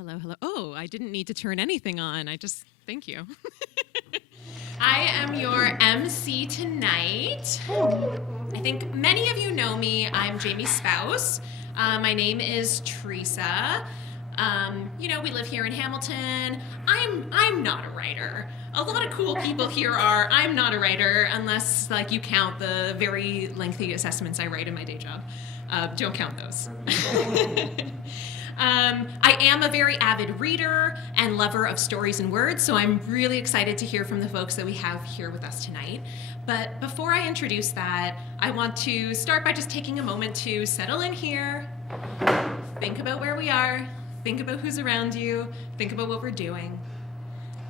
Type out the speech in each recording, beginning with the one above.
Hello, hello. Oh, I didn't need to turn anything on. Thank you. I am your MC tonight. I think many of you know me. I'm Jamie's spouse. My name is Teresa. We live here in Hamilton. I'm not a writer. A lot of cool people here are. I'm not a writer unless you count the very lengthy assessments I write in my day job. Don't count those. I am a very avid reader and lover of stories and words, so I'm really excited to hear from the folks that we have here with us tonight. But before I introduce that, I want to start by just taking a moment to settle in here, think about where we are, think about who's around you, think about what we're doing.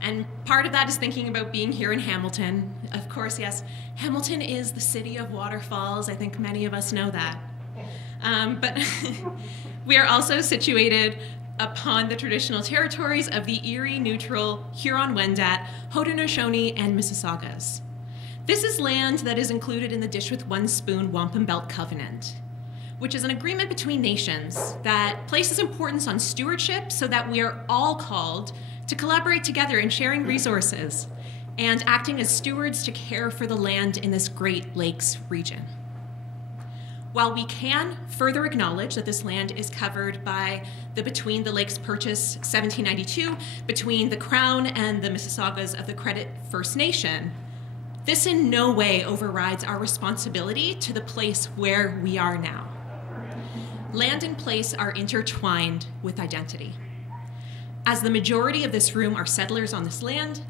And part of that is thinking about being here in Hamilton. Of course, yes, Hamilton is the city of waterfalls. I think many of us know that. But we are also situated upon the traditional territories of the Erie, Neutral, Huron-Wendat, Haudenosaunee, and Mississaugas. This is land that is included in the Dish with One Spoon Wampum Belt Covenant, which is an agreement between nations that places importance on stewardship so that we are all called to collaborate together in sharing resources and acting as stewards to care for the land in this Great Lakes region. While we can further acknowledge that this land is covered by the Between the Lakes Purchase 1792 between the Crown and the Mississaugas of the Credit First Nation, this in no way overrides our responsibility to the place where we are now. Land and place are intertwined with identity. As the majority of this room are settlers on this land,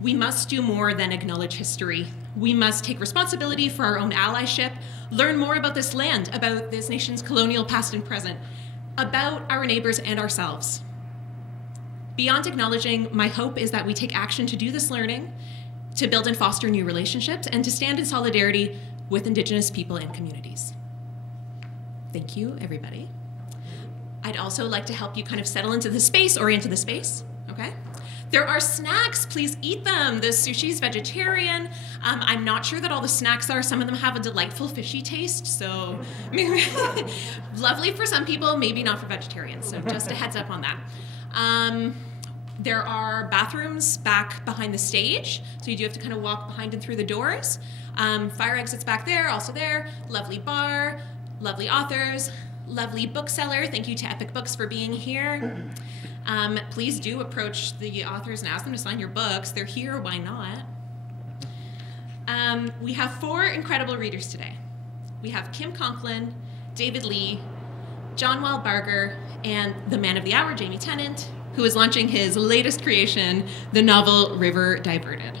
we must do more than acknowledge history. We must take responsibility for our own allyship, learn more about this land, about this nation's colonial past and present, about our neighbors and ourselves. Beyond acknowledging, my hope is that we take action to do this learning, to build and foster new relationships, and to stand in solidarity with Indigenous people and communities. Thank you, everybody. I'd also like to help you kind of settle into the space, orient to the space, okay? There are snacks, please eat them. The sushi's vegetarian. I'm not sure that all the snacks are. Some of them have a delightful fishy taste, so lovely for some people, maybe not for vegetarians, so just a heads up on that. There are bathrooms back behind the stage, so you do have to kind of walk behind and through the doors. Fire exits back there, also there. Lovely bar, lovely authors, lovely bookseller. Thank you to Epic Books for being here. Please do approach the authors and ask them to sign your books. They're here, why not? We have 4 incredible readers today. We have Kim Conklin, David Lee, John Wild Barger, and the man of the hour, Jamie Tennant, who is launching his latest creation, the novel River Diverted.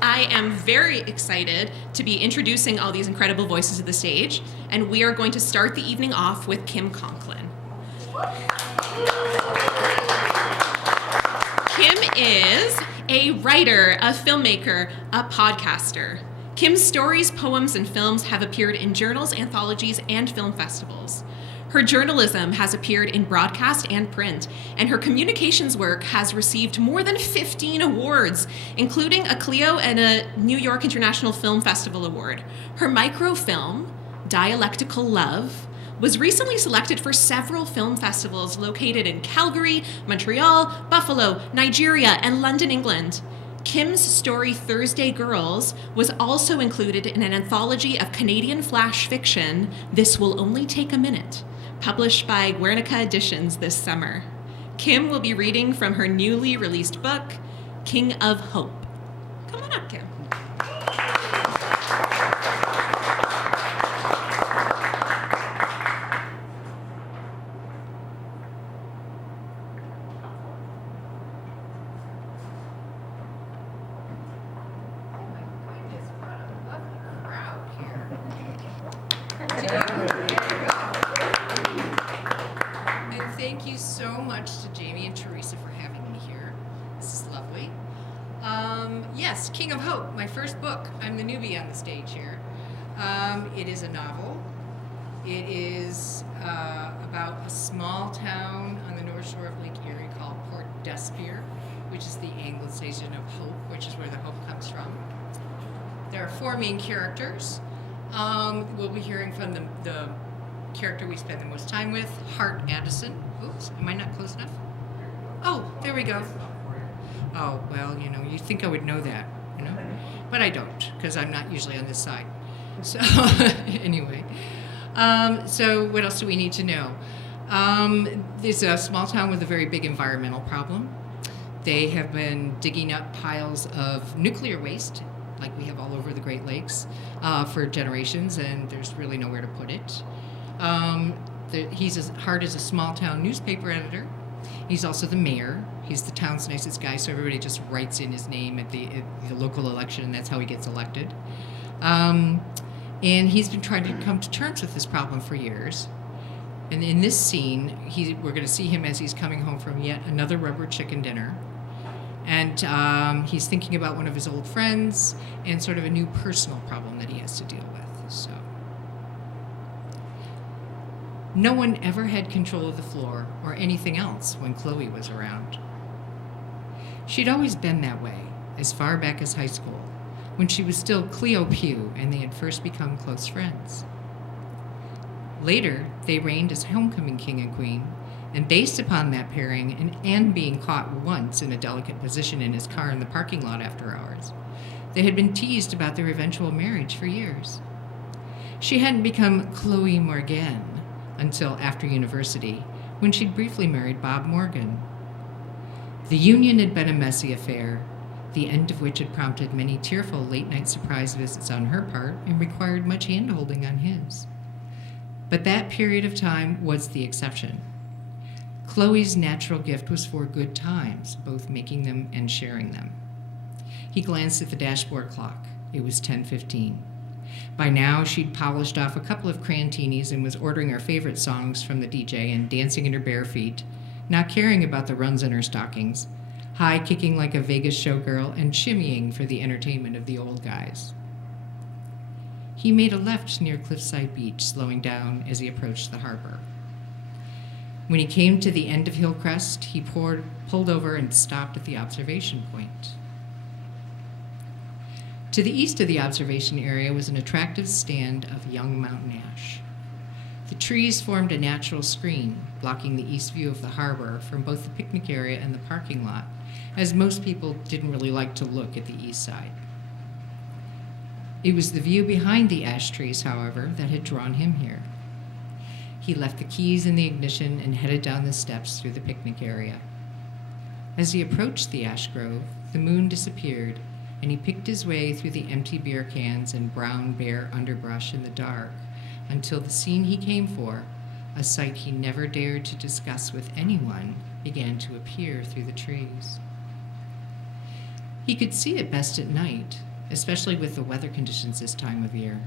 I am very excited to be introducing all these incredible voices to the stage, and we are going to start the evening off with Kim Conklin. Kim is a writer, a filmmaker, a podcaster. Kim's stories, poems, and films have appeared in journals, anthologies, and film festivals. Her journalism has appeared in broadcast and print, and her communications work has received more than 15 awards, including a Clio and a New York International Film Festival award. Her microfilm, Dialectical Love, was recently selected for several film festivals located in Calgary, Montreal, Buffalo, Nigeria, and London, England. Kim's story Thursday Girls was also included in an anthology of Canadian flash fiction, This Will Only Take a Minute, published by Guernica Editions this summer. Kim will be reading from her newly released book, King of Hope. Come on up, Kim. Thank you so much to Jamie and Teresa for having me here. This is lovely. Yes, King of Hope, my first book. I'm the newbie on the stage here. It is a novel. It is about a small town on the north shore of Lake Erie called Port Despear, which is the Anglicization of hope, which is where the hope comes from. There are 4 main characters. We'll be hearing from the character we spend the most time with, Hart Addison. Oops, am I not close enough? Oh, there we go. Oh, well, you'd think I would know that, but I don't, because I'm not usually on this side. So, anyway. So what else do we need to know? It's a small town with a very big environmental problem. They have been digging up piles of nuclear waste, like we have all over the Great Lakes, for generations, and there's really nowhere to put it. Hart is a small town newspaper editor. He's also the mayor. He's the town's nicest guy, so everybody just writes in his name at the local election, and that's how he gets elected. And he's been trying to come to terms with this problem for years. And in this scene, we're going to see him as he's coming home from yet another rubber chicken dinner. And he's thinking about one of his old friends and sort of a new personal problem that he has to deal with. So, no one ever had control of the floor or anything else when Chloe was around. She'd always been that way, as far back as high school, when she was still Cleo Pugh and they had first become close friends. Later, they reigned as homecoming king and queen, and based upon that pairing and being caught once in a delicate position in his car in the parking lot after hours, they had been teased about their eventual marriage for years. She hadn't become Chloe Morgan until after university, when she'd briefly married Bob Morgan. The union had been a messy affair, the end of which had prompted many tearful late-night surprise visits on her part and required much hand-holding on his. But that period of time was the exception. Chloe's natural gift was for good times, both making them and sharing them. He glanced at the dashboard clock. It was 10:15. By now, she'd polished off a couple of crantinis and was ordering her favorite songs from the DJ and dancing in her bare feet, not caring about the runs in her stockings, high-kicking like a Vegas showgirl and shimmying for the entertainment of the old guys. He made a left near Cliffside Beach, slowing down as he approached the harbor. When he came to the end of Hillcrest, he pulled over and stopped at the observation point. To the east of the observation area was an attractive stand of young mountain ash. The trees formed a natural screen, blocking the east view of the harbor from both the picnic area and the parking lot, as most people didn't really like to look at the east side. It was the view behind the ash trees, however, that had drawn him here. He left the keys in the ignition and headed down the steps through the picnic area. As he approached the ash grove, the moon disappeared, and he picked his way through the empty beer cans and brown, bare underbrush in the dark until the scene he came for, a sight he never dared to discuss with anyone, began to appear through the trees. He could see it best at night, especially with the weather conditions this time of year.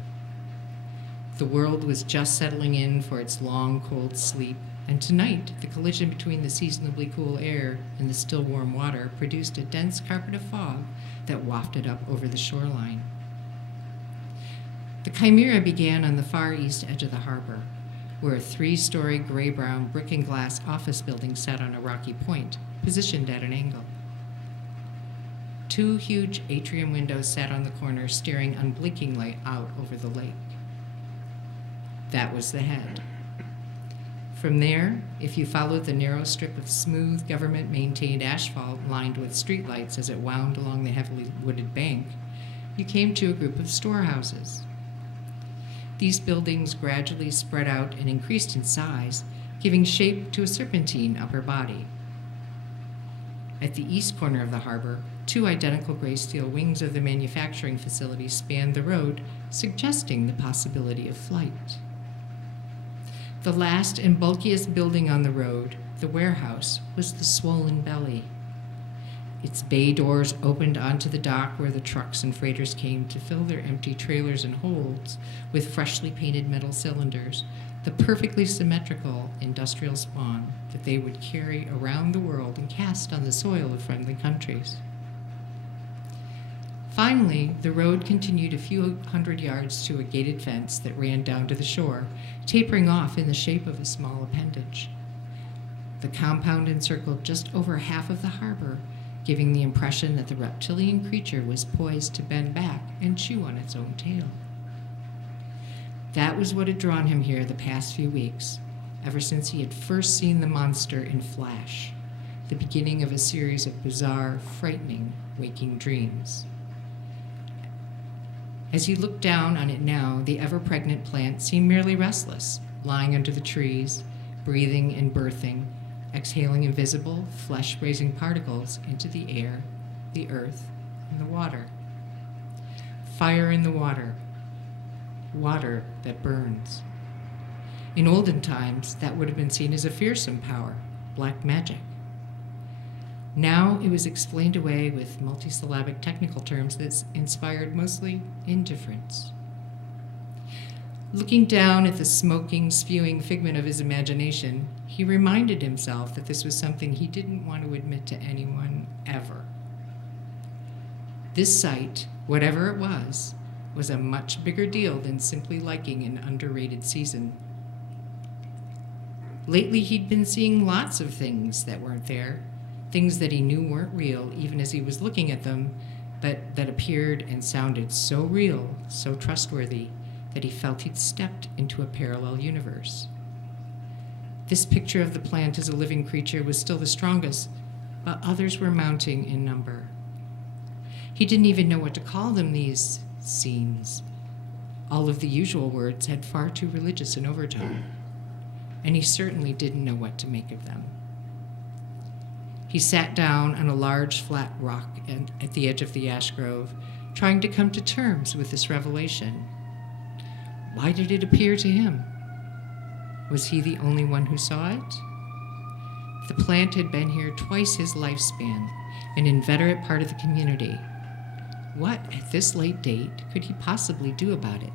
The world was just settling in for its long, cold sleep, and tonight the collision between the seasonably cool air and the still warm water produced a dense carpet of fog that wafted up over the shoreline. The chimera began on the far east edge of the harbor, where a 3-story gray-brown brick and glass office building sat on a rocky point, positioned at an angle. 2 huge atrium windows sat on the corner, staring unblinkingly out over the lake. That was the head. From there, if you followed the narrow strip of smooth, government-maintained asphalt lined with streetlights as it wound along the heavily wooded bank, you came to a group of storehouses. These buildings gradually spread out and increased in size, giving shape to a serpentine upper body. At the east corner of the harbor, 2 identical gray steel wings of the manufacturing facility spanned the road, suggesting the possibility of flight. The last and bulkiest building on the road, the warehouse, was the Swollen Belly. Its bay doors opened onto the dock where the trucks and freighters came to fill their empty trailers and holds with freshly painted metal cylinders, the perfectly symmetrical industrial spawn that they would carry around the world and cast on the soil of friendly countries. Finally, the road continued a few hundred yards to a gated fence that ran down to the shore, tapering off in the shape of a small appendage. The compound encircled just over half of the harbor, giving the impression that the reptilian creature was poised to bend back and chew on its own tail. That was what had drawn him here the past few weeks, ever since he had first seen the monster in Flash, the beginning of a series of bizarre, frightening waking dreams. As he looked down on it now, the ever-pregnant plant seemed merely restless, lying under the trees, breathing and birthing, exhaling invisible, flesh-raising particles into the air, the earth, and the water. Fire in the water. Water that burns. In olden times, that would have been seen as a fearsome power, black magic. Now it was explained away with multisyllabic technical terms that inspired mostly indifference. Looking down at the smoking, spewing figment of his imagination, he reminded himself that this was something he didn't want to admit to anyone ever. This sight, whatever it was a much bigger deal than simply liking an underrated season. Lately, he'd been seeing lots of things that weren't there, things that he knew weren't real even as he was looking at them, but that appeared and sounded so real, so trustworthy, that he felt he'd stepped into a parallel universe. This picture of the plant as a living creature was still the strongest, but others were mounting in number. He didn't even know what to call them, these scenes. All of the usual words had far too religious an overtone, and he certainly didn't know what to make of them. He sat down on a large flat rock at the edge of the ash grove, trying to come to terms with this revelation. Why did it appear to him? Was he the only one who saw it? The plant had been here twice his lifespan, an inveterate part of the community. What, at this late date, could he possibly do about it?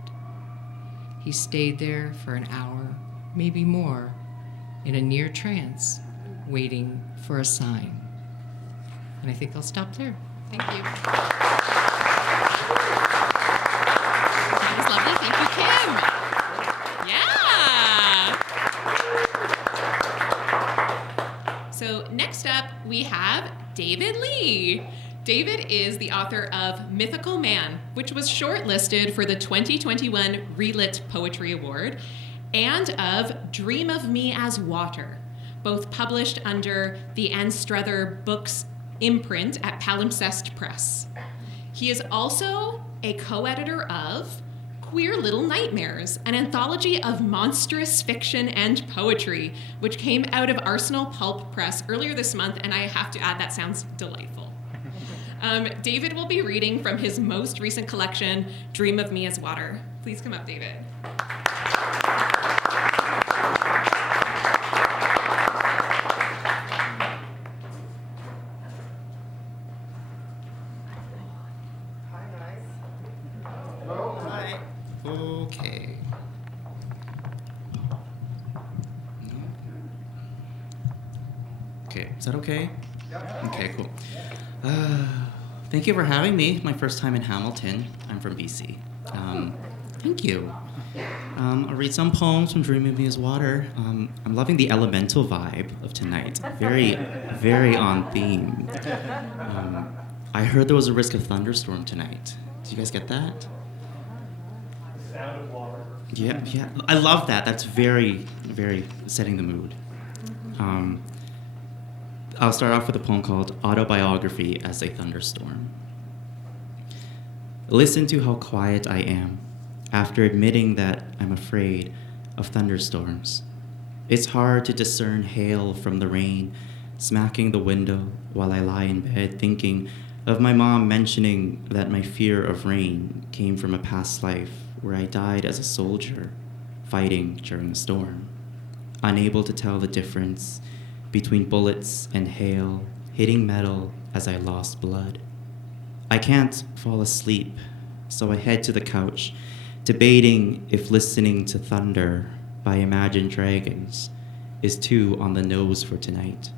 He stayed there for an hour, maybe more, in a near trance, waiting for a sign. And I think I'll stop there. Thank you. That was lovely. Thank you, Kim. Yeah. So next up, we have David Lee. David is the author of Mythical Man, which was shortlisted for the 2021 Relit Poetry Award, and of Dream of Me as Water, both published under the Anne Struther Books imprint at Palimpsest Press. He is also a co-editor of Queer Little Nightmares, an anthology of monstrous fiction and poetry, which came out of Arsenal Pulp Press earlier this month, and I have to add, that sounds delightful. David will be reading from his most recent collection, Dream of Me as Water. Please come up, David. Okay. Okay, is that okay? Okay, cool. Thank you for having me. My first time in Hamilton. I'm from BC. Thank you. I'll read some poems from Dream of Me as Water. I'm loving the elemental vibe of tonight. Very, very on theme. I heard there was a risk of thunderstorm tonight. Did you guys get that? Sound of water. Yeah. I love that. That's very, very setting the mood. I'll start off with a poem called Autobiography as a Thunderstorm. Listen to how quiet I am after admitting that I'm afraid of thunderstorms. It's hard to discern hail from the rain, smacking the window while I lie in bed thinking of my mom mentioning that my fear of rain came from a past life where I died as a soldier fighting during a storm, unable to tell the difference between bullets and hail hitting metal as I lost blood. I can't fall asleep, so I head to the couch, debating if listening to Thunder by Imagine Dragons is too on the nose for tonight.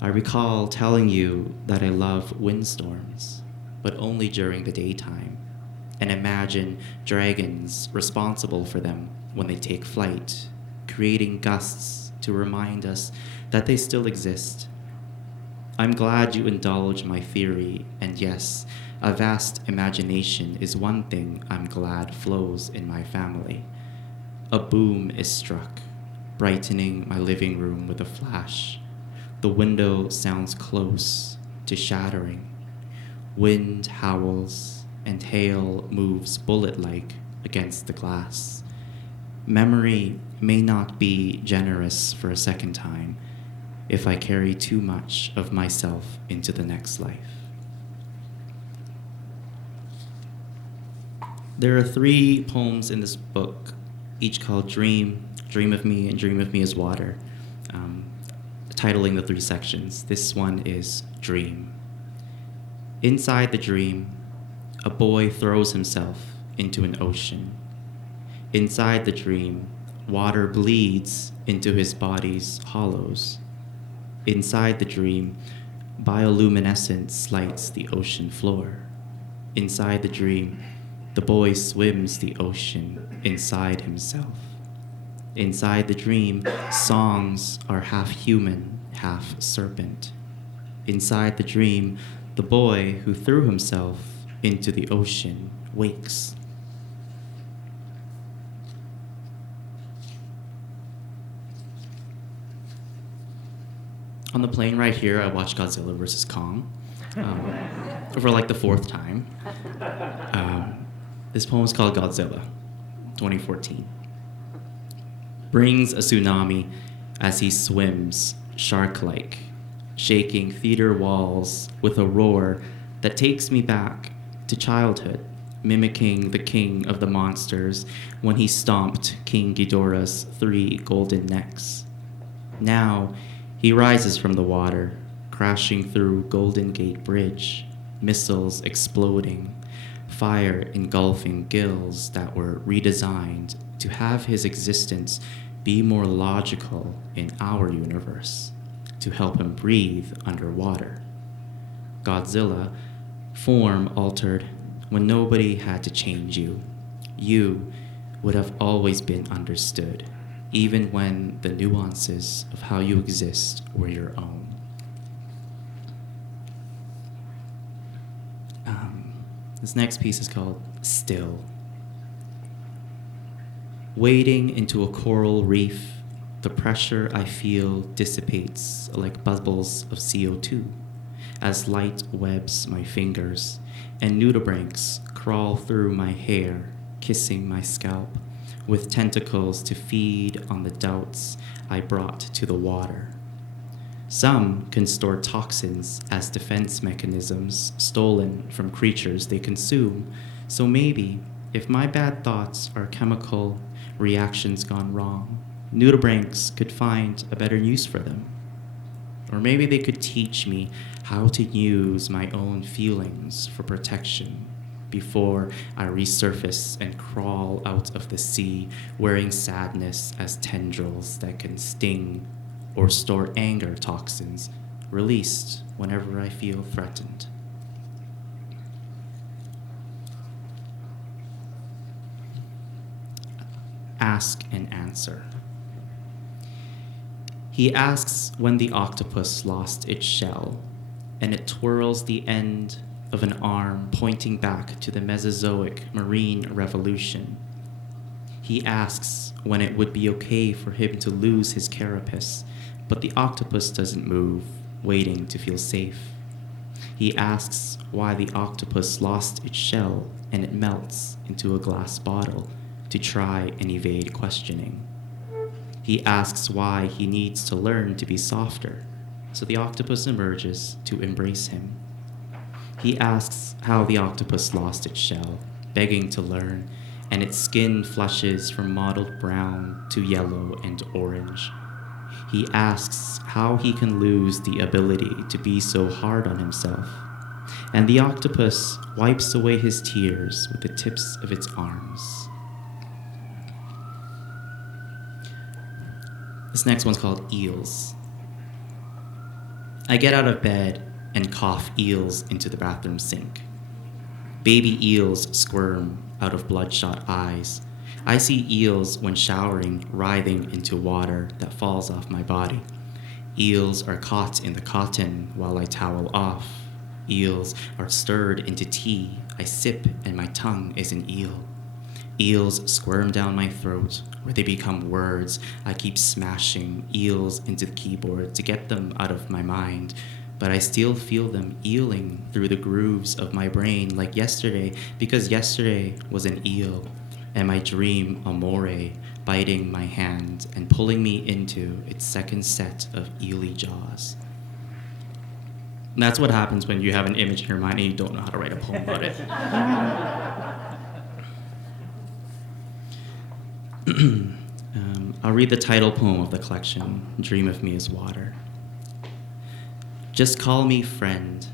I recall telling you that I love windstorms, but only during the daytime, and imagine dragons responsible for them when they take flight, creating gusts to remind us that they still exist. I'm glad you indulge my theory, and yes, a vast imagination is one thing I'm glad flows in my family. A boom is struck, brightening my living room with a flash. The window sounds close to shattering. Wind howls and hail moves bullet-like against the glass. Memory may not be generous for a second time if I carry too much of myself into the next life. There are 3 poems in this book, each called Dream, Dream of Me, and Dream of Me as Water, titling the 3 sections. This one is Dream. Inside the dream, a boy throws himself into an ocean. Inside the dream, water bleeds into his body's hollows. Inside the dream, bioluminescence lights the ocean floor. Inside the dream, the boy swims the ocean inside himself. Inside the dream, songs are half human, half serpent. Inside the dream, the boy who threw himself into the ocean wakes. On the plane right here, I watched Godzilla vs. Kong for like the 4th time. This poem is called Godzilla, 2014. Brings a tsunami as he swims, shark-like, shaking theater walls with a roar that takes me back to childhood, mimicking the king of the monsters when he stomped King Ghidorah's 3 golden necks. Now, he rises from the water, crashing through Golden Gate Bridge, missiles exploding, fire engulfing gills that were redesigned to have his existence be more logical in our universe, to help him breathe underwater. Godzilla, form altered when nobody had to change you. You would have always been understood, even when the nuances of how you exist were your own. This next piece is called Still. Wading into a coral reef, the pressure I feel dissipates like bubbles of CO2 as light webs my fingers and nudibranchs crawl through my hair, kissing my scalp with tentacles to feed on the doubts I brought to the water. Some can store toxins as defense mechanisms stolen from creatures they consume, so maybe if my bad thoughts are chemical reactions gone wrong, nudibranchs could find a better use for them. Or maybe they could teach me how to use my own feelings for protection before I resurface and crawl out of the sea wearing sadness as tendrils that can sting or store anger toxins released whenever I feel threatened. Ask and answer. He asks when the octopus lost its shell, and it twirls the end of an arm pointing back to the Mesozoic marine revolution. He asks when it would be okay for him to lose his carapace, but the octopus doesn't move, waiting to feel safe. He asks why the octopus lost its shell and it melts into a glass bottle to try and evade questioning. He asks why he needs to learn to be softer, so the octopus emerges to embrace him. He asks how the octopus lost its shell, begging to learn, and its skin flushes from mottled brown to yellow and orange. He asks how he can lose the ability to be so hard on himself, and the octopus wipes away his tears with the tips of its arms. This next one's called Eels. I get out of bed and cough eels into the bathroom sink. Baby eels squirm out of bloodshot eyes. I see eels when showering writhing into water that falls off my body. Eels are caught in the cotton while I towel off. Eels are stirred into tea. I sip and my tongue is an eel. Eels squirm down my throat where they become words. I keep smashing eels into the keyboard to get them out of my mind, but I still feel them eeling through the grooves of my brain like yesterday, because yesterday was an eel, and my dream a moray biting my hand and pulling me into its second set of eely jaws. And that's what happens when you have an image in your mind and you don't know how to write a poem about it. I'll read the title poem of the collection, Dream of Me as Water. Just call me friend,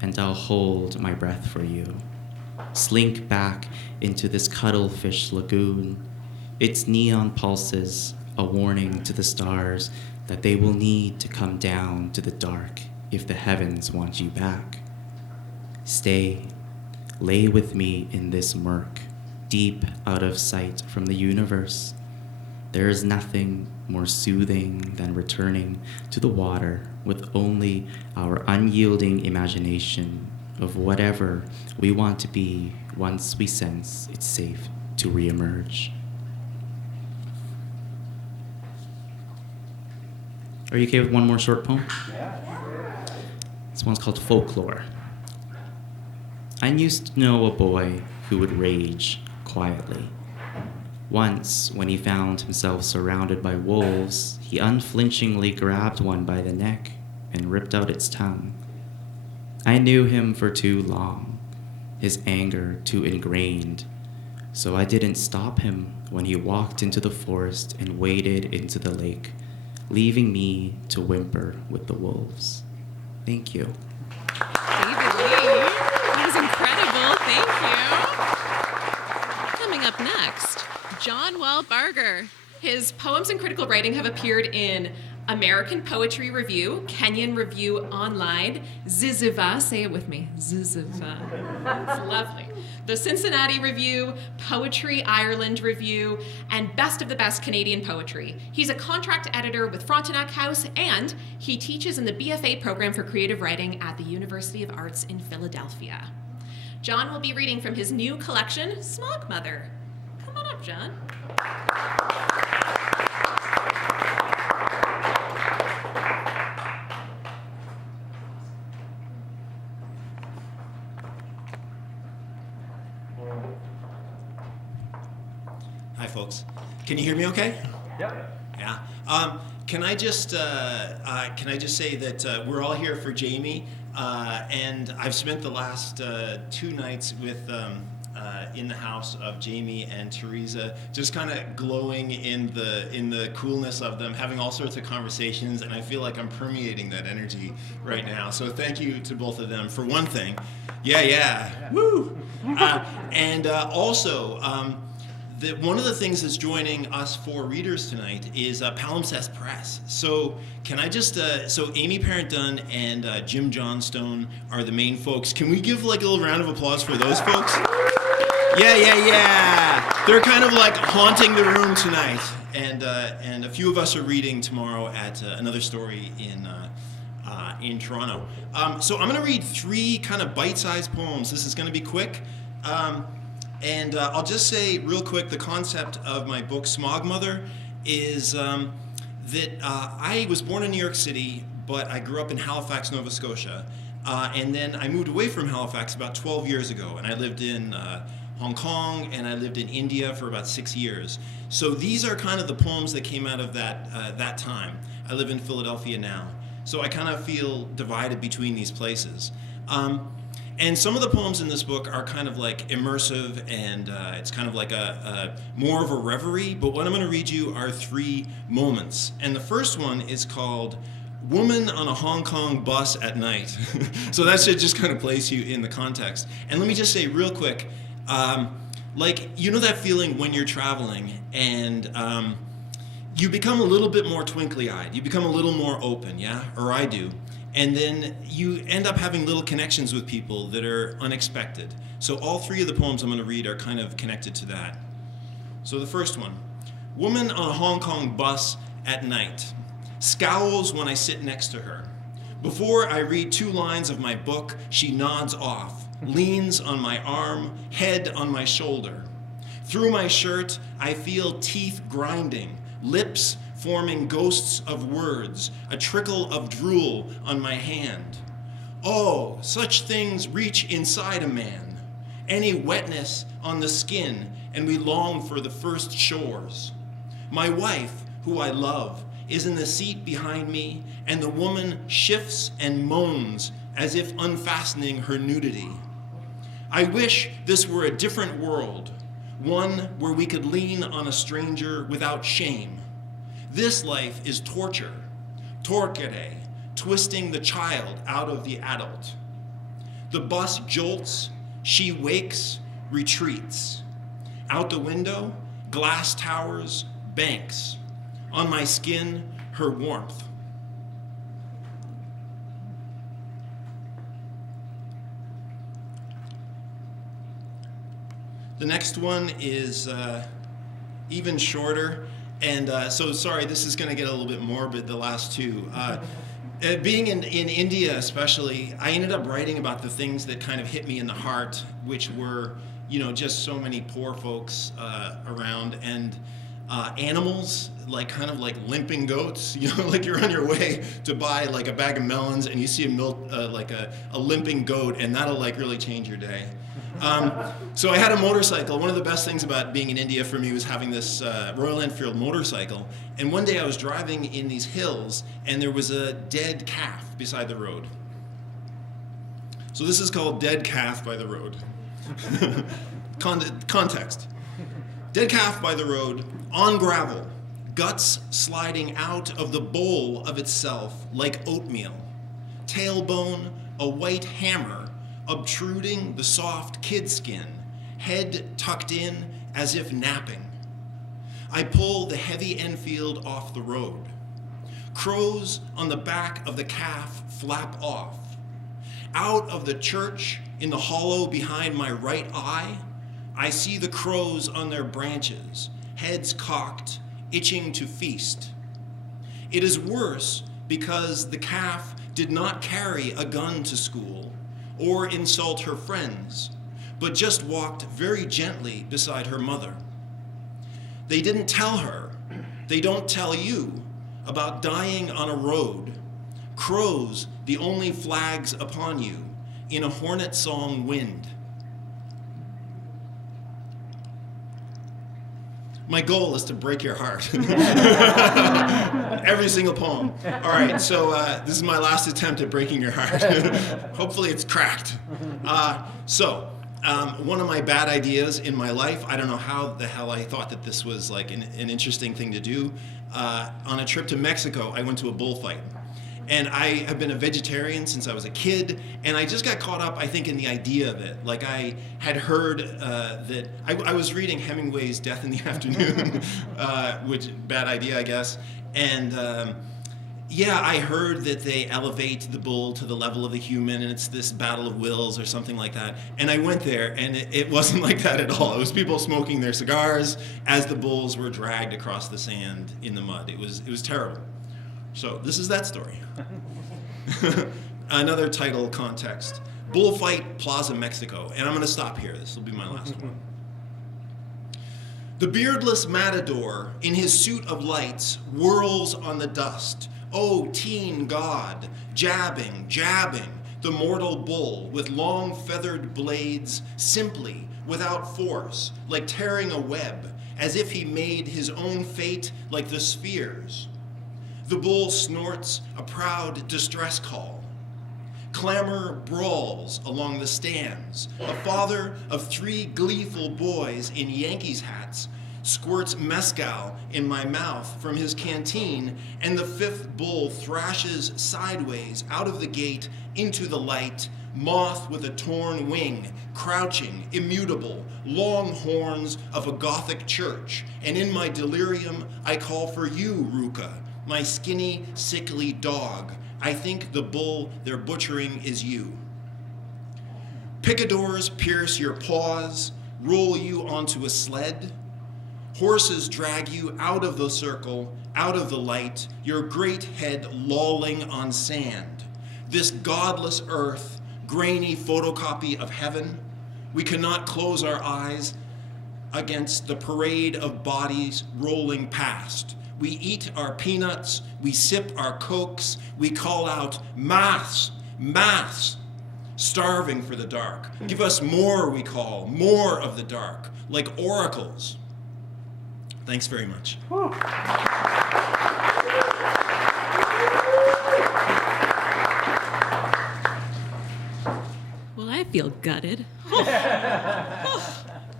and I'll hold my breath for you. Slink back into this cuttlefish lagoon. Its neon pulses, a warning to the stars that they will need to come down to the dark if the heavens want you back. Stay, lay with me in this murk, deep out of sight from the universe. There is nothing more soothing than returning to the water with only our unyielding imagination of whatever we want to be once we sense it's safe to reemerge. Are you okay with one more short poem? Yeah. This one's called Folklore. I used to know a boy who would rage quietly. Once, when he found himself surrounded by wolves, he unflinchingly grabbed one by the neck and ripped out its tongue. I knew him for too long, his anger too ingrained, so I didn't stop him when he walked into the forest and waded into the lake, leaving me to whimper with the wolves. Thank you. David Lee, that was incredible. Thank you. Coming up next, John Barger. His poems and critical writing have appeared in American Poetry Review, Kenyan Review Online, Ziziva, say it with me, Ziziva, it's lovely, the Cincinnati Review, Poetry Ireland Review, and Best of the Best Canadian Poetry. He's a contract editor with Frontenac House, and he teaches in the BFA program for creative writing at the University of Arts in Philadelphia. John will be reading from his new collection, Smog Mother. Come on up, John. Hi, folks. Can you hear me okay? Yep. Yeah. Can I just say that we're all here for Jamie, and I've spent the last 2 nights with in the house of Jamie and Teresa, just kind of glowing in the coolness of them, having all sorts of conversations, and I feel like I'm permeating that energy right now. So thank you to both of them for one thing. Yeah. Woo! And also. One of the things that's joining us 4 readers tonight is Palimpsest Press. So can I just, so Amy Parent-Dunn and Jim Johnstone are the main folks. Can we give like a little round of applause for those folks? Yeah. They're kind of like haunting the room tonight. And a few of us are reading tomorrow at Another Story in Toronto. So I'm gonna read 3 kind of bite-sized poems. This is gonna be quick. And I'll just say real quick, the concept of my book, Smog Mother, is that I was born in New York City, but I grew up in Halifax, Nova Scotia. And then I moved away from Halifax about 12 years ago, and I lived in Hong Kong, and I lived in India for about 6 years. So these are kind of the poems that came out of that time. I live in Philadelphia now. So I kind of feel divided between these places. And some of the poems in this book are kind of like immersive, and it's kind of like a more of a reverie, but what I'm going to read you are 3 moments. And the first one is called Woman on a Hong Kong Bus at Night. So that should just kind of place you in the context. And let me just say real quick, like, you know that feeling when you're traveling and you become a little bit more twinkly-eyed, you become a little more open, yeah? Or I do. And then you end up having little connections with people that are unexpected. So all 3 of the poems I'm going to read are kind of connected to that. So the first one, Woman on a Hong Kong Bus at Night, scowls when I sit next to her. Before I read 2 lines of my book, she nods off, leans on my arm, head on my shoulder. Through my shirt, I feel teeth grinding, lips forming ghosts of words, a trickle of drool on my hand. Oh, such things reach inside a man. Any wetness on the skin, and we long for the first shores. My wife, who I love, is in the seat behind me, and the woman shifts and moans as if unfastening her nudity. I wish this were a different world, one where we could lean on a stranger without shame. This life is torture, torquere, twisting the child out of the adult. The bus jolts, she wakes, retreats. Out the window, glass towers, banks. On my skin, her warmth. The next one is even shorter, and so sorry, this is going to get a little bit morbid, the last two. Being in India especially, I ended up writing about the things that kind of hit me in the heart, which were, just so many poor folks around, and animals, kind of like limping goats, like you're on your way to buy like a bag of melons and you see a limping goat, and that'll really change your day. So I had a motorcycle. One of the best things about being in India for me was having this Royal Enfield motorcycle. And one day I was driving in these hills, and there was a dead calf beside the road. So this is called Dead Calf by the Road. Context. Dead calf by the road, on gravel, guts sliding out of the bowl of itself like oatmeal. Tailbone, a white hammer, obtruding the soft kid skin, head tucked in as if napping. I pull the heavy Enfield off the road. Crows on the back of the calf flap off. Out of the church, in the hollow behind my right eye, I see the crows on their branches, heads cocked, itching to feast. It is worse because the calf did not carry a gun to school or insult her friends, but just walked very gently beside her mother. They didn't tell her, they don't tell you, about dying on a road, crows the only flags upon you, in a hornet song wind. My goal is to break your heart. Every single poem. All right, so this is my last attempt at breaking your heart. Hopefully it's cracked. One of my bad ideas in my life, I don't know how the hell I thought that this was like an interesting thing to do. On a trip to Mexico, I went to a bullfight. And I have been a vegetarian since I was a kid, and I just got caught up, I think, in the idea of it. Like, I had heard that I was reading Hemingway's Death in the Afternoon, which, bad idea, I guess. And I heard that they elevate the bull to the level of the human, and it's this battle of wills or something like that. And I went there, and it wasn't like that at all. It was people smoking their cigars as the bulls were dragged across the sand in the mud. It was terrible. So this is that story. Another title context. Bullfight, Plaza, Mexico. And I'm going to stop here. This will be my last one. The beardless matador, in his suit of lights, whirls on the dust. Oh, teen god, jabbing, the mortal bull with long feathered blades, simply, without force, like tearing a web, as if he made his own fate like the spheres. The bull snorts a proud distress call. Clamor brawls along the stands. A father of 3 gleeful boys in Yankees hats squirts mezcal in my mouth from his canteen, and the 5th bull thrashes sideways out of the gate into the light, moth with a torn wing, crouching, immutable, long horns of a Gothic church. And in my delirium, I call for you, Ruka, my skinny, sickly dog. I think the bull they're butchering is you. Picadors pierce your paws, roll you onto a sled. Horses drag you out of the circle, out of the light, your great head lolling on sand. This godless earth, grainy photocopy of heaven. We cannot close our eyes. against the parade of bodies rolling past. We eat our peanuts, we sip our cokes, we call out, maths, maths, starving for the dark. Give us more, we call, more of the dark, like oracles. Thanks very much. Well, I feel gutted.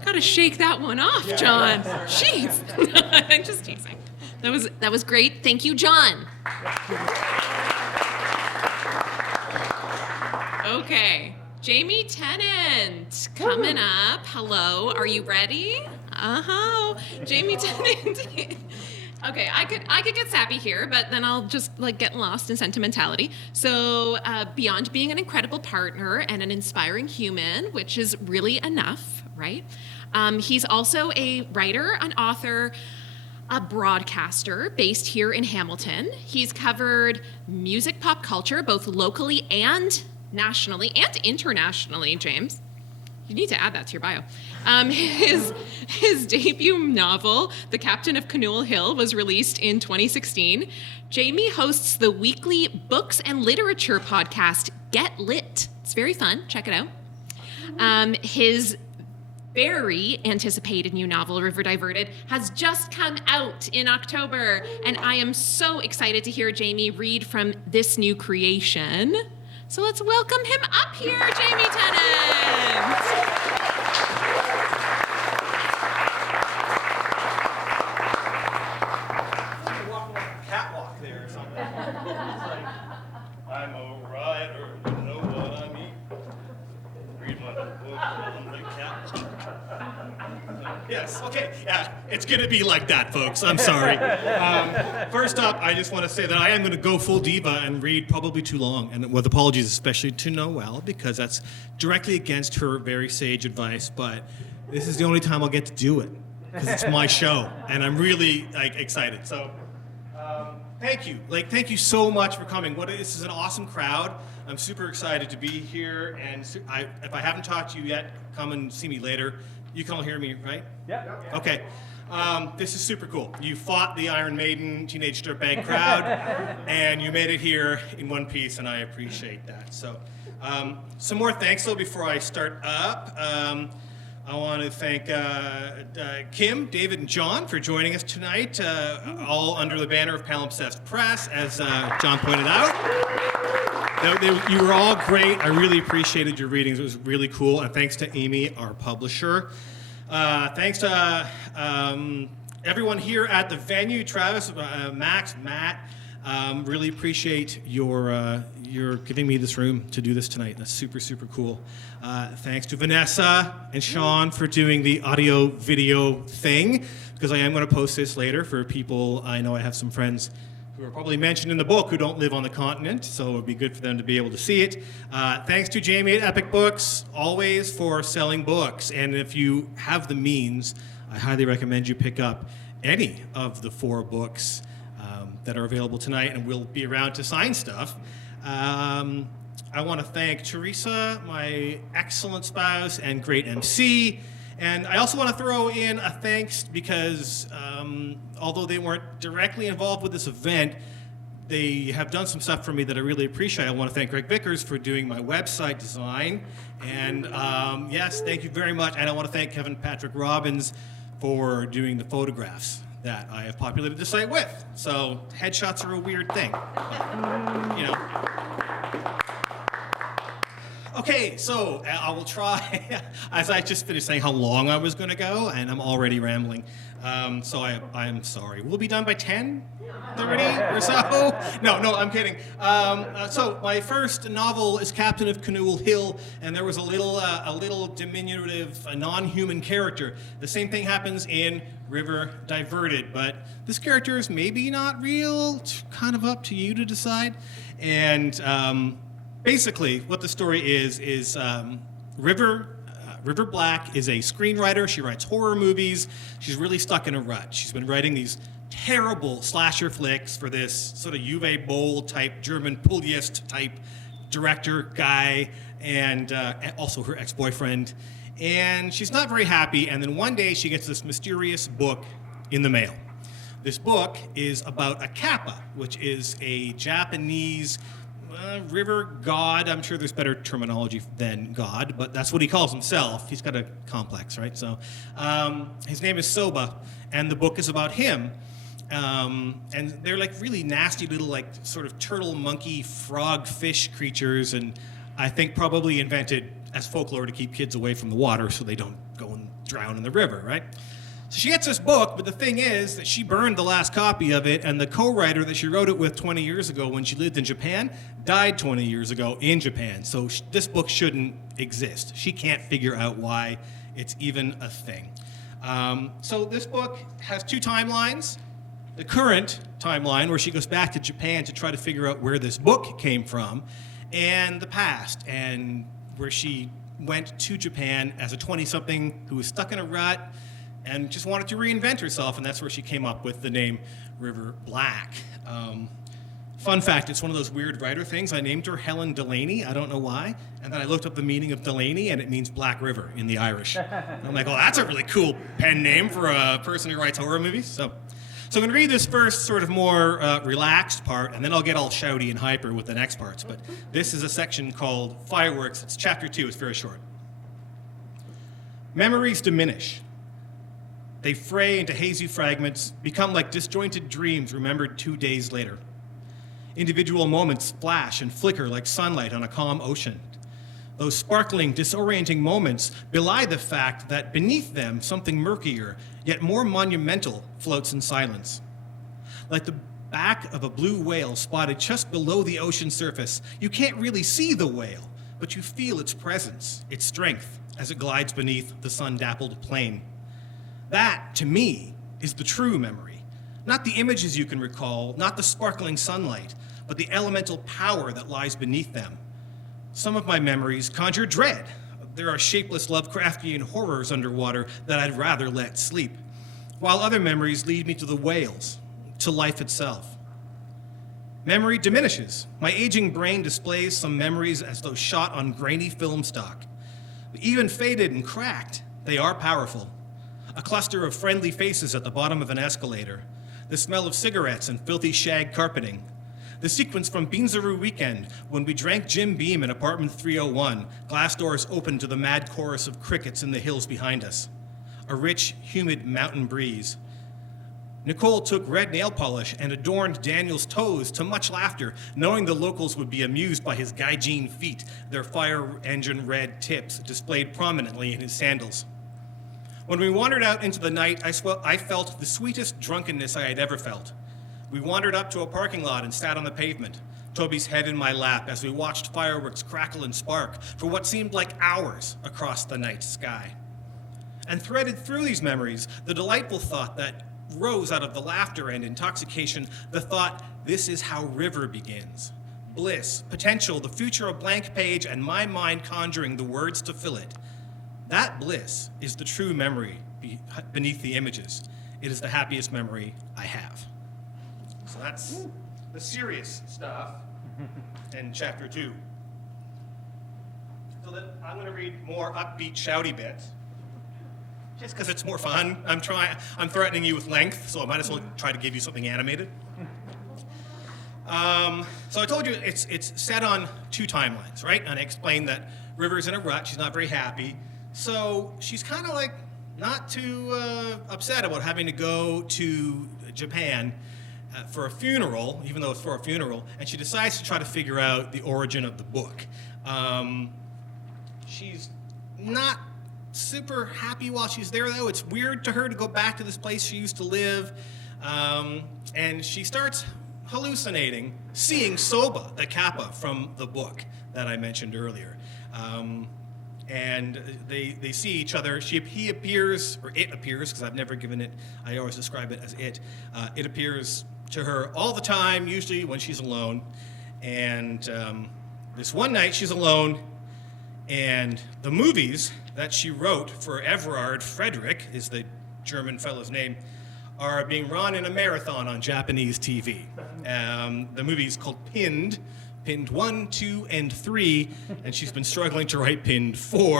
Gotta shake that one off, John. Jeez. I'm just teasing. That was great. Thank you, John. Okay. Jamie Tennant coming up. Hello. Are you ready? Uh-huh. Jamie Tennant. Okay, I could get sappy here, but then I'll just get lost in sentimentality. So beyond being an incredible partner and an inspiring human, which is really enough, right? He's also a writer, an author, a broadcaster based here in Hamilton. He's covered music, pop culture, both locally and nationally and internationally, James. You need to add that to your bio. His debut novel, The Captain of Canoe Hill, was released in 2016. Jamie hosts the weekly books and literature podcast, Get Lit. It's very fun. Check it out. His very anticipated new novel, River Diverted, has just come out in October, and I am so excited to hear Jamie read from this new creation. So let's welcome him up here, Jamie Tennant. Catwalk there or something. It's like, I'm a writer, you know what I mean? Read my book on the catwalk. Yes, okay, yeah, it's gonna be like that, folks. I'm sorry. First up, I just want to say that I am going to go full diva and read probably too long, and with apologies especially to Noelle, because that's directly against her very sage advice, but this is the only time I'll get to do it, because it's my show, and I'm really excited. So, thank you. Thank you so much for coming. This is an awesome crowd. I'm super excited to be here, and if I haven't talked to you yet, come and see me later. You can all hear me, right? Yeah. Okay. This is super cool. You fought the Iron Maiden Teenage Dirtbag crowd, and you made it here in one piece, and I appreciate that. So, some more thanks, though, before I start up. I want to thank Kim, David, and John for joining us tonight, all under the banner of Palimpsest Press, as John pointed out. You were all great. I really appreciated your readings. It was really cool. And thanks to Amy, our publisher. Thanks to everyone here at the venue, Travis, Max, Matt. Really appreciate your giving me this room to do this tonight. That's super, super cool. Thanks to Vanessa and Sean for doing the audio-video thing, because I am going to post this later for people. I know I have some friends who are probably mentioned in the book who don't live on the continent, so it would be good for them to be able to see it. Thanks to Jamie at Epic Books, always, for selling books. And if you have the means, I highly recommend you pick up any of the 4 books that are available tonight, and we'll be around to sign stuff. I want to thank Teresa, my excellent spouse and great MC. And I also want to throw in a thanks because although they weren't directly involved with this event, they have done some stuff for me that I really appreciate. I want to thank Greg Vickers for doing my website design. And yes, thank you very much. And I want to thank Kevin Patrick Robbins for doing the photographs that I have populated the site with. So headshots are a weird thing, but, you know. Okay, so I will try, as I just finished saying how long I was going to go, and I'm already rambling. So I'm sorry. We'll be done by 10:30 or so? No, I'm kidding. So my first novel is Captain of Canoe Hill, and there was a little diminutive, non-human character. The same thing happens in River Diverted, but this character is maybe not real. It's kind of up to you to decide. And basically, what the story is River Black is a screenwriter. She writes horror movies. She's really stuck in a rut. She's been writing these terrible slasher flicks for this sort of Uwe Boll type, German Puljist type director guy, and also her ex-boyfriend. And she's not very happy, and then one day she gets this mysterious book in the mail. This book is about a kappa, which is a Japanese river god. I'm sure there's better terminology than god, but that's what he calls himself. He's got a complex, right? So his name is Soba, and the book is about him. And they're like really nasty little like sort of turtle, monkey, frog, fish creatures, and I think probably invented as folklore to keep kids away from the water so they don't go and drown in the river, right? So she gets this book, but the thing is that she burned the last copy of it, and the co-writer that she wrote it with 20 years ago when she lived in Japan died 20 years ago in Japan. So this book shouldn't exist. She can't figure out why it's even a thing. So this book has two timelines. The current timeline, where she goes back to Japan to try to figure out where this book came from, and the past, and where she went to Japan as a 20-something who was stuck in a rut and just wanted to reinvent herself, and that's where she came up with the name River Black. Fun fact, it's one of those weird writer things. I named her Helen Delaney, I don't know why, and then I looked up the meaning of Delaney, and it means Black River in the Irish. And I'm like, well, that's a really cool pen name for a person who writes horror movies. So I'm going to read this first sort of more relaxed part, and then I'll get all shouty and hyper with the next parts. But this is a section called Fireworks. It's chapter 2. It's very short. Memories diminish. They fray into hazy fragments, become like disjointed dreams remembered 2 days later. Individual moments flash and flicker like sunlight on a calm ocean. Those sparkling, disorienting moments belie the fact that beneath them something murkier, yet more monumental, floats in silence. Like the back of a blue whale spotted just below the ocean surface, you can't really see the whale, but you feel its presence, its strength, as it glides beneath the sun-dappled plain. That, to me, is the true memory. Not the images you can recall, not the sparkling sunlight, but the elemental power that lies beneath them. Some of my memories conjure dread. There are shapeless Lovecraftian horrors underwater that I'd rather let sleep, while other memories lead me to the whales, to life itself. Memory diminishes. My aging brain displays some memories as though shot on grainy film stock. Even faded and cracked, they are powerful. A cluster of friendly faces at the bottom of an escalator, the smell of cigarettes and filthy shag carpeting, the sequence from Beanzaroo Weekend when we drank Jim Beam in apartment 301, glass doors open to the mad chorus of crickets in the hills behind us, a rich, humid mountain breeze. Nicole took red nail polish and adorned Daniel's toes to much laughter, knowing the locals would be amused by his gaijin feet, their fire engine red tips displayed prominently in his sandals. When we wandered out into the night, I felt the sweetest drunkenness I had ever felt. We wandered up to a parking lot and sat on the pavement, Toby's head in my lap as we watched fireworks crackle and spark for what seemed like hours across the night sky. And threaded through these memories, the delightful thought that rose out of the laughter and intoxication, the thought, this is how river begins. Bliss, potential, the future a blank page, and my mind conjuring the words to fill it. That bliss is the true memory beneath the images. It is the happiest memory I have. So that's the serious stuff in chapter 2. So then I'm going to read more upbeat, shouty bits, just because it's more fun. I'm threatening you with length, so I might as well try to give you something animated. So I told you it's set on 2 timelines, right? And I explained that River's in a rut. She's not very happy. So she's kind of like not too upset about having to go to Japan for a funeral, even though it's for a funeral, and she decides to try to figure out the origin of the book. She's not super happy while she's there, though. It's weird to her to go back to this place she used to live, and she starts hallucinating, seeing Soba, the kappa from the book that I mentioned earlier. And they see each other. He appears, or it appears, because I've never given it, I always describe it as it. It appears to her all the time, usually when she's alone. And this one night she's alone, and the movies that she wrote for Everard Frederick, is the German fellow's name, are being run in a marathon on Japanese TV. The movie's called Pinned, pinned 1, 2, and 3, and she's been struggling to write pinned 4,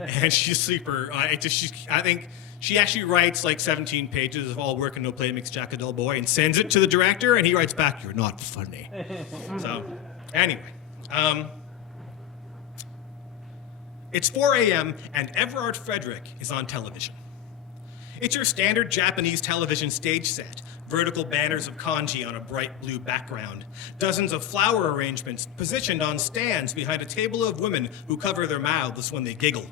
and she's super. I think she actually writes like 17 pages of all work and no play makes Jack a dull boy, and sends it to the director, and he writes back, "You're not funny." So, anyway, it's 4 a.m. and Everard Frederick is on television. It's your standard Japanese television stage set. Vertical banners of kanji on a bright blue background. Dozens of flower arrangements positioned on stands behind a table of women who cover their mouths when they giggle.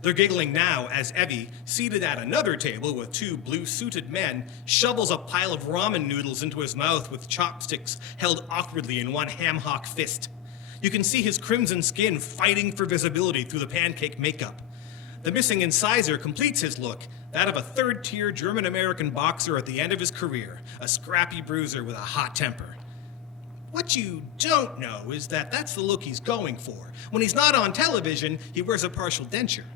They're giggling now as Evie, seated at another table with 2 blue-suited men, shovels a pile of ramen noodles into his mouth with chopsticks held awkwardly in one ham-hock fist. You can see his crimson skin fighting for visibility through the pancake makeup. The missing incisor completes his look, that of a third-tier German-American boxer at the end of his career, a scrappy bruiser with a hot temper. What you don't know is that that's the look he's going for. When he's not on television, he wears a partial denture.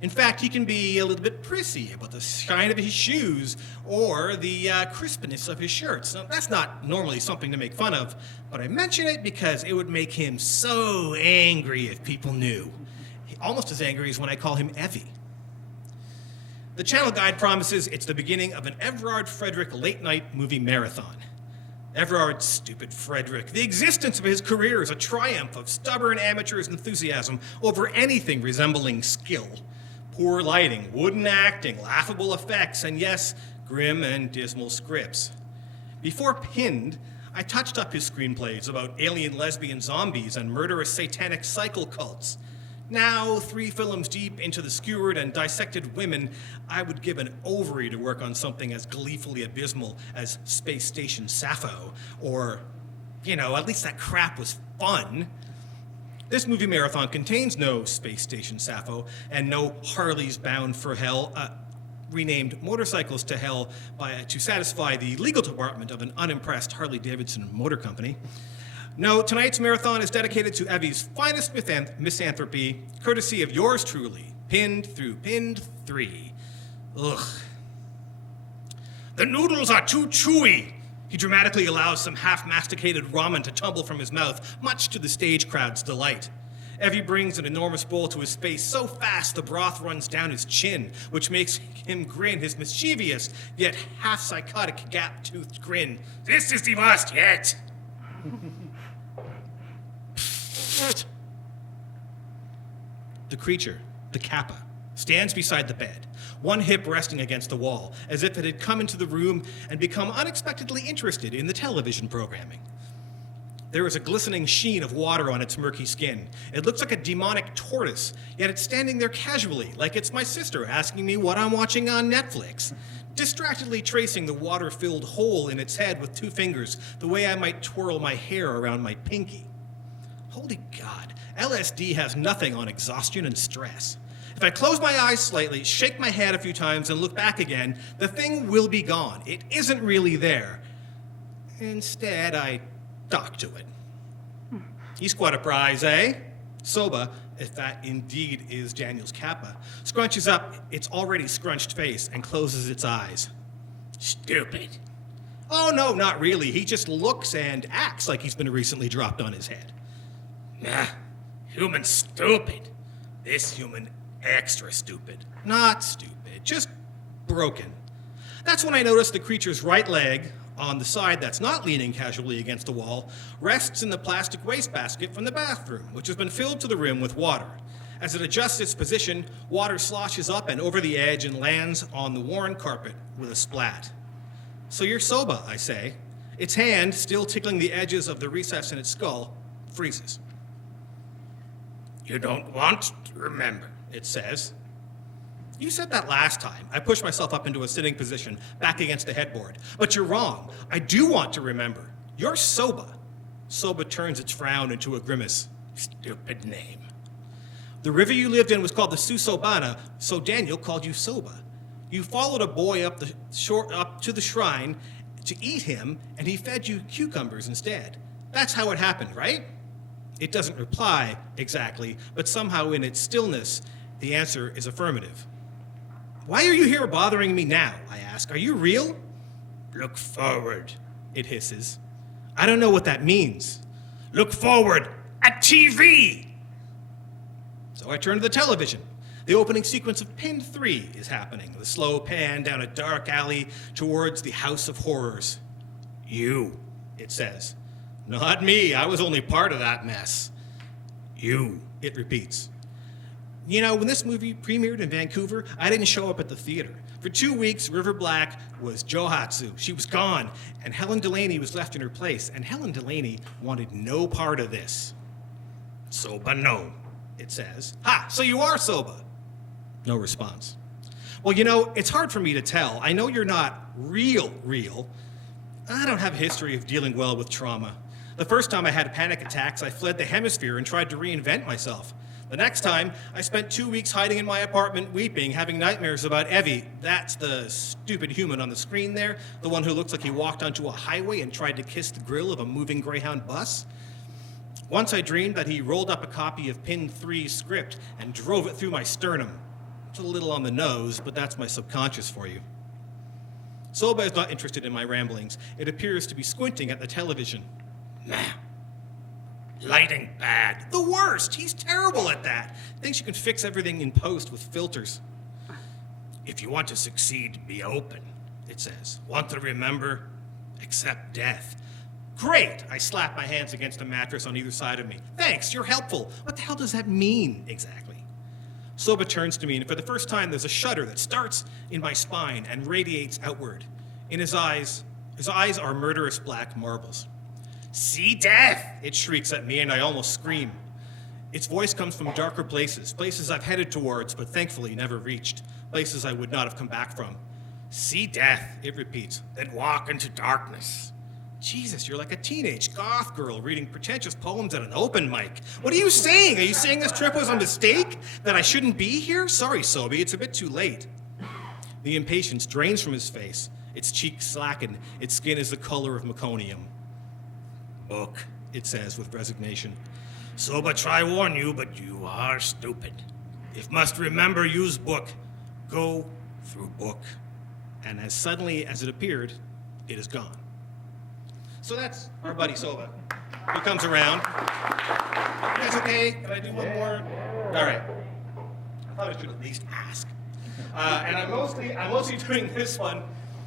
In fact, he can be a little bit prissy about the shine of his shoes or the crispness of his shirts. Now, that's not normally something to make fun of, but I mention it because it would make him so angry if people knew. Almost as angry as when I call him Evie. The channel guide promises it's the beginning of an Everard Frederick late-night movie marathon. Everard, stupid Frederick. The existence of his career is a triumph of stubborn amateur's enthusiasm over anything resembling skill. Poor lighting, wooden acting, laughable effects, and yes, grim and dismal scripts. Before Pinned, I touched up his screenplays about alien lesbian zombies and murderous satanic cycle cults. Now, 3 films deep into the skewered and dissected women, I would give an ovary to work on something as gleefully abysmal as Space Station Sappho, or, at least that crap was fun. This movie marathon contains no Space Station Sappho and no Harleys Bound for Hell, renamed Motorcycles to Hell to satisfy the legal department of an unimpressed Harley-Davidson motor company. No, tonight's marathon is dedicated to Evie's finest misanthropy, courtesy of yours truly, Pinned through Pinned 3. Ugh. The noodles are too chewy. He dramatically allows some half-masticated ramen to tumble from his mouth, much to the stage crowd's delight. Evie brings an enormous bowl to his face so fast the broth runs down his chin, which makes him grin his mischievous, yet half-psychotic gap-toothed grin. This is the worst yet. The creature, the Kappa, stands beside the bed, one hip resting against the wall, as if it had come into the room and become unexpectedly interested in the television programming. There is a glistening sheen of water on its murky skin. It looks like a demonic tortoise, yet it's standing there casually, like it's my sister asking me what I'm watching on Netflix, distractedly tracing the water-filled hole in its head with 2 fingers, the way I might twirl my hair around my pinky. Holy God, LSD has nothing on exhaustion and stress. If I close my eyes slightly, shake my head a few times, and look back again, the thing will be gone. It isn't really there. Instead, I talk to it. He's quite a prize, eh? Soba, if that indeed is Daniel's Kappa, scrunches up its already scrunched face and closes its eyes. Stupid. Oh, no, not really. He just looks and acts like he's been recently dropped on his head. Nah, human stupid. This human extra stupid. Not stupid, just broken. That's when I noticed the creature's right leg, on the side that's not leaning casually against the wall, rests in the plastic wastebasket from the bathroom, which has been filled to the rim with water. As it adjusts its position, water sloshes up and over the edge and lands on the worn carpet with a splat. So you're Soba, I say. Its hand, still tickling the edges of the recess in its skull, freezes. You don't want to remember, it says. You said that last time. I pushed myself up into a sitting position, back against the headboard. But you're wrong. I do want to remember. You're Soba. Soba turns its frown into a grimace. Stupid name. The river you lived in was called the Susobana, so Daniel called you Soba. You followed a boy up to the shrine to eat him, and he fed you cucumbers instead. That's how it happened, right? It doesn't reply exactly, but somehow in its stillness, the answer is affirmative. Why are you here bothering me now? I ask. Are you real? Look forward, it hisses. I don't know what that means. Look forward at TV! So I turn to the television. The opening sequence of Pin 3 is happening. The slow pan down a dark alley towards the House of Horrors. You, it says. Not me, I was only part of that mess. You, it repeats. You know, when this movie premiered in Vancouver, I didn't show up at the theater. For 2 weeks, River Black was Johatsu. She was gone, and Helen Delaney was left in her place, and Helen Delaney wanted no part of this. Soba no, it says. Ha, so you are Soba. No response. Well, you know, it's hard for me to tell. I know you're not real. I don't have a history of dealing well with trauma. The first time I had panic attacks, I fled the hemisphere and tried to reinvent myself. The next time, I spent 2 weeks hiding in my apartment weeping, having nightmares about Evie. That's the stupid human on the screen there, the one who looks like he walked onto a highway and tried to kiss the grill of a moving Greyhound bus. Once I dreamed that he rolled up a copy of Pin 3's script and drove it through my sternum. It's a little on the nose, but that's my subconscious for you. Soba is not interested in my ramblings. It appears to be squinting at the television. Nah. Lighting bad. The worst. He's terrible at that. Thinks you can fix everything in post with filters. If you want to succeed, be open, it says. Want to remember? Accept death. Great! I slap my hands against a mattress on either side of me. Thanks, you're helpful. What the hell does that mean, exactly? Soba turns to me, and for the first time, there's a shudder that starts in my spine and radiates outward. In his eyes are murderous black marbles. See death! It shrieks at me, and I almost scream. Its voice comes from darker places I've headed towards, but thankfully never reached, places I would not have come back from. See death, it repeats, then walk into darkness. Jesus, you're like a teenage goth girl reading pretentious poems at an open mic. What are you saying? Are you saying this trip was a mistake? That I shouldn't be here? Sorry, Sobe, it's a bit too late. The impatience drains from his face. Its cheeks slacken. Its skin is the color of meconium. Book, it says with resignation. Soba try warn you, but you are stupid. If must remember, use book. Go through book. And as suddenly as it appeared, it is gone. So that's our buddy Soba. He comes around. You guys okay? Can I do one more? All right. I thought I should at least ask. And I'm mostly doing this one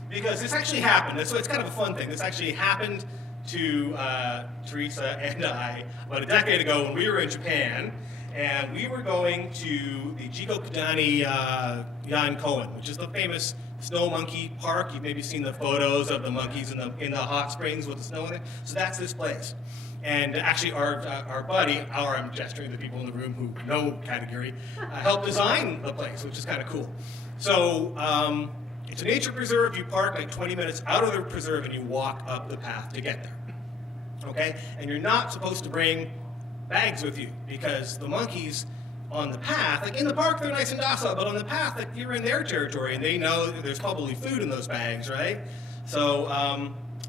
because this actually happened. So it's kind of a fun thing. This actually happened to Teresa and I about a decade ago when we were in Japan, and we were going to the Jigokudani Yankoen, which is the famous snow monkey park. You've maybe seen the photos of the monkeys in the hot springs with the snow in it. So that's this place. And actually our buddy, I'm gesturing to the people in the room who know Category, helped design the place, which is kind of cool. So it's a nature preserve. You park like 20 minutes out of the preserve and you walk up the path to get there. Okay? And you're not supposed to bring bags with you because the monkeys on the path, like in the park, they're nice and docile, but on the path, like you're in their territory and they know that there's probably food in those bags, right? So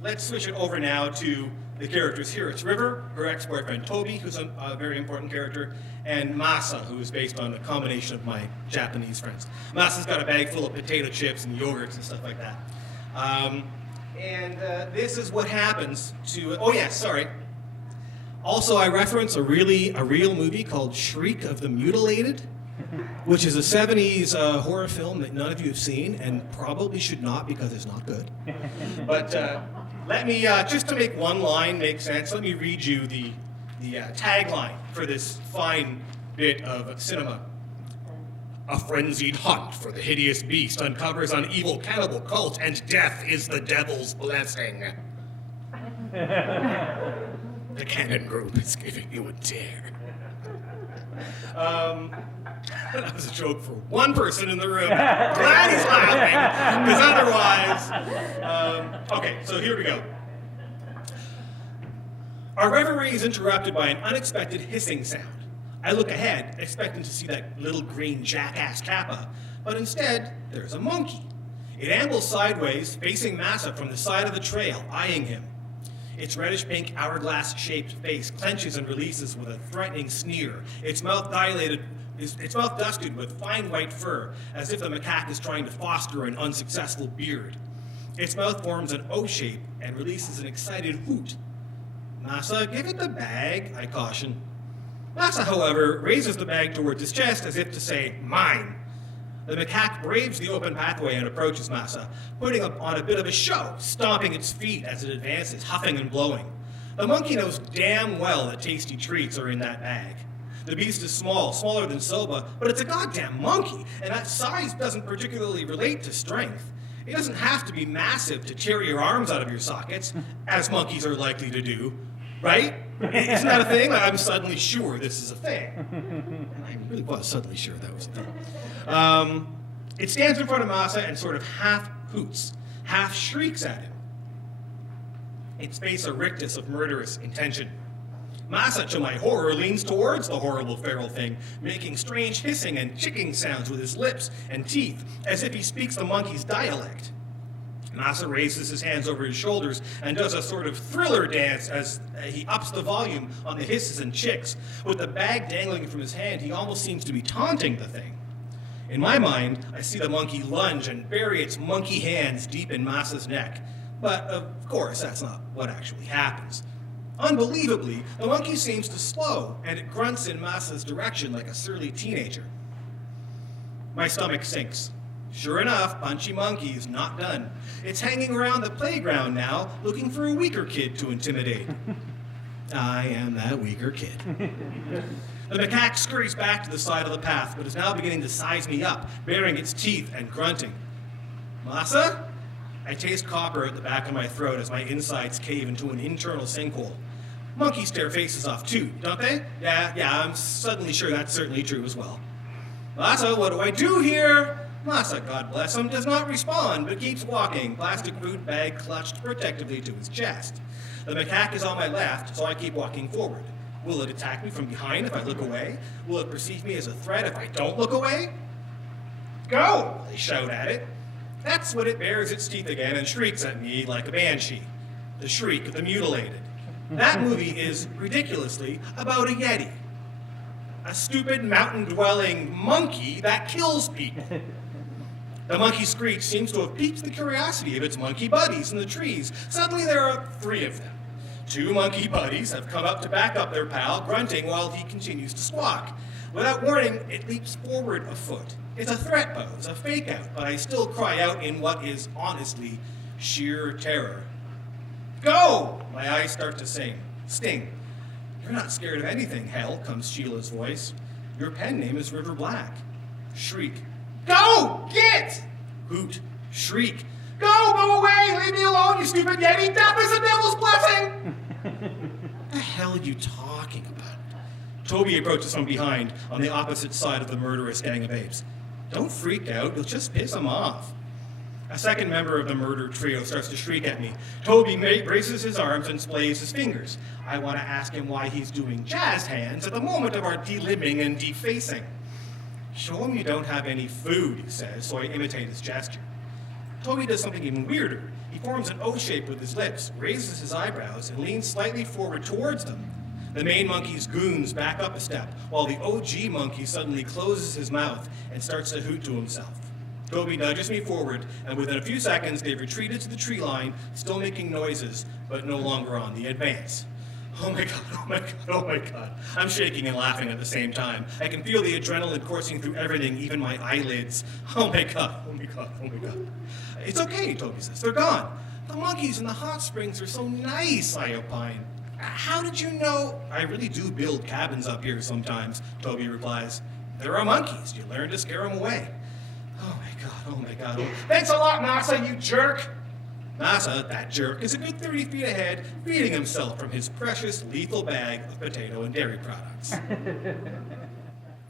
let's switch it over now to the characters here. It's River, her ex-boyfriend Toby, who's a very important character, and Masa, who is based on a combination of my Japanese friends. Masa's got a bag full of potato chips and yogurts and stuff like that. This is what happens to, oh yeah, sorry. Also, I reference a real movie called Shriek of the Mutilated, which is a 70s horror film that none of you have seen and probably should not because it's not good. But let me, just to make one line make sense, let me read you the tagline for this fine bit of cinema. A frenzied hunt for the hideous beast uncovers an evil cannibal cult, and death is the devil's blessing. The Cannon Group is giving you a dare. That was a joke for one person in the room. Glad he's laughing, because otherwise... okay, so here we go. Our reverie is interrupted by an unexpected hissing sound. I look ahead, expecting to see that little green jackass Kappa, but instead, there's a monkey. It ambles sideways, facing Massa from the side of the trail, eyeing him. Its reddish-pink, hourglass-shaped face clenches and releases with a threatening sneer, its mouth dusted with fine white fur, as if the macaque is trying to foster an unsuccessful beard. Its mouth forms an O shape and releases an excited hoot. Massa, give it the bag, I caution. Massa, however, raises the bag towards his chest as if to say, mine. The macaque braves the open pathway and approaches Massa, putting on a bit of a show, stomping its feet as it advances, huffing and blowing. The monkey knows damn well that tasty treats are in that bag. The beast is small, smaller than Soba, but it's a goddamn monkey, and that size doesn't particularly relate to strength. It doesn't have to be massive to tear your arms out of your sockets, as monkeys are likely to do, right? Isn't that a thing? I'm suddenly sure this is a thing. And I really was suddenly sure that was a thing. It stands in front of Massa and sort of half hoots, half shrieks at him. Its face a rictus of murderous intention. Massa, to my horror, leans towards the horrible feral thing, making strange hissing and chicking sounds with his lips and teeth, as if he speaks the monkey's dialect. Massa raises his hands over his shoulders and does a sort of thriller dance as he ups the volume on the hisses and chicks. With the bag dangling from his hand, he almost seems to be taunting the thing. In my mind, I see the monkey lunge and bury its monkey hands deep in Massa's neck. But, of course, that's not what actually happens. Unbelievably, the monkey seems to slow, and it grunts in Massa's direction like a surly teenager. My stomach sinks. Sure enough, Punchy Monkey is not done. It's hanging around the playground now, looking for a weaker kid to intimidate. I am that weaker kid. The macaque scurries back to the side of the path, but is now beginning to size me up, baring its teeth and grunting. Massa? I taste copper at the back of my throat as my insides cave into an internal sinkhole. Monkeys tear faces off too, don't they? Yeah, I'm suddenly sure that's certainly true as well. Massa, what do I do here? Massa, God bless him, does not respond, but keeps walking, plastic food bag clutched protectively to his chest. The macaque is on my left, so I keep walking forward. Will it attack me from behind if I look away? Will it perceive me as a threat if I don't look away? Go! I shout at it. That's when it bares its teeth again and shrieks at me like a banshee. The shriek of the mutilated. That movie is, ridiculously, about a yeti. A stupid mountain-dwelling monkey that kills people. The monkey's screech seems to have piqued the curiosity of its monkey buddies in the trees. Suddenly there are 3 of them. 2 monkey buddies have come up to back up their pal, grunting while he continues to squawk. Without warning, it leaps forward a foot. It's a threat pose, a fake out, but I still cry out in what is honestly sheer terror. Go! My eyes start to sting. You're not scared of anything, hell, comes Sheila's voice. Your pen name is River Black. Shriek. Go! Get! Hoot. Shriek. Go away! Leave me alone, you stupid yeti! Death is a devil's blessing! What the hell are you talking about? Toby approaches from behind, on the opposite side of the murderous gang of apes. Don't freak out, you'll just piss him off. A second member of the murder trio starts to shriek at me. Toby braces his arms and splays his fingers. I want to ask him why he's doing jazz hands at the moment of our delimbing and defacing. Show him you don't have any food, he says, so I imitate his gesture. Toby does something even weirder. He forms an O shape with his lips, raises his eyebrows, and leans slightly forward towards them. The main monkey's goons back up a step, while the OG monkey suddenly closes his mouth and starts to hoot to himself. Toby nudges me forward, and within a few seconds, they've retreated to the tree line, still making noises, but no longer on the advance. Oh my god, oh my god, oh my god. I'm shaking and laughing at the same time. I can feel the adrenaline coursing through everything, even my eyelids. Oh my god, oh my god, oh my god. It's okay, Toby says. They're gone. The monkeys in the hot springs are so nice, I opine. How did you know? I really do build cabins up here sometimes, Toby replies. There are monkeys. You learn to scare them away. Oh my god, oh my god. Oh. Thanks a lot, Massa, you jerk! Massa, that jerk, is a good 30 feet ahead, feeding himself from his precious, lethal bag of potato and dairy products.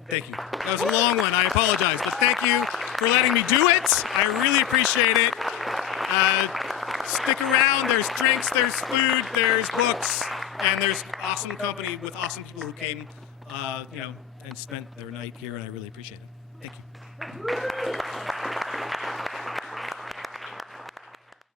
Thank you. That was a long one, I apologize, but thank you for letting me do it. I really appreciate it. Stick around, there's drinks, there's food, there's books, and there's awesome company with awesome people who came, and spent their night here, and I really appreciate it. Thank you.